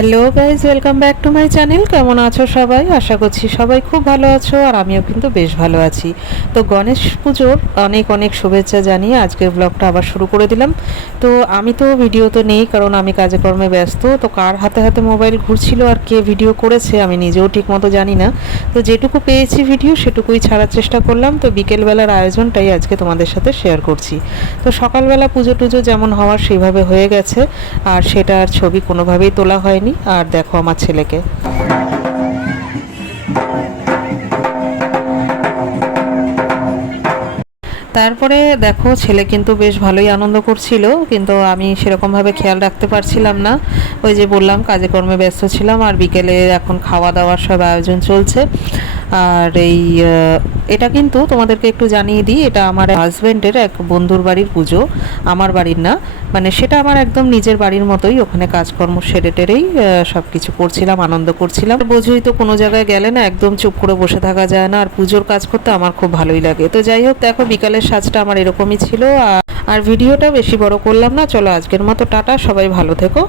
Hello guys, welcome back to my channel. কেমন আছো সবাই? আশা করছি সবাই খুব ভালো আছো, আর আমিও কিন্তু বেশ ভালো আছি। তো গণেশ পুজোর অনেক অনেক শুভেচ্ছা জানিয়ে আজকের ব্লগটা আবার শুরু করে দিলাম। তো আমি তো ভিডিও তো নেই, কারণ আমি কাজে কর্মে ব্যস্ত। তো কার হাতে হাতে মোবাইল ঘুরছিল আর কে ভিডিও করেছে আমি নিজেও ঠিক মতো জানি না। তো যেটুকু পেয়েছি ভিডিও সেটুকুই ছাড়ার চেষ্টা করলাম। তো বিকেলবেলার আয়োজনটাই আজকে তোমাদের সাথে শেয়ার করছি। তো সকালবেলা পুজো টুজো যেমন হওয়ার সেইভাবে হয়ে গেছে, আর সেটার ছবি কোনোভাবেই তোলা হয়নি। আর দেখো আমার ছেলেকে, তারপরে দেখো ছেলে কিন্তু বেশ ভালোই আনন্দ করছিল, কিন্তু আমি সেরকমভাবে খেয়াল রাখতে পারছিলাম না। ওই যে বললাম, কাজে কর্মে ব্যস্ত ছিলাম, আর বিকেলে এখন খাওয়া দাওয়ার সব আয়োজন চলছে। আর এটা কিন্তু তোমাদেরকে একটু জানিয়ে দিই, এটা আমার হাজব্যান্ডের এক বন্ধুর বাড়ির পুজো, আমার বাড়ির না। মানে সেটা আমার একদম নিজের বাড়ির মতোই, ওখানে কাজকর্ম সেরে টেরেই সব কিছু করছিলাম, আনন্দ করছিলাম। বোঝোই তো, কোনো জায়গায় গেলে না একদম চুপ করে বসে থাকা যায় না, আর পুজোর কাজ করতে আমার খুব ভালোই লাগে। তো যাই হোক, দেখো বিকালের সাজটা আমার এরকমই ছিল। আর ভিডিওটা বেশি বড় করলাম না, চলো আজকের মতো টাটা, সবাই ভালো থেকো।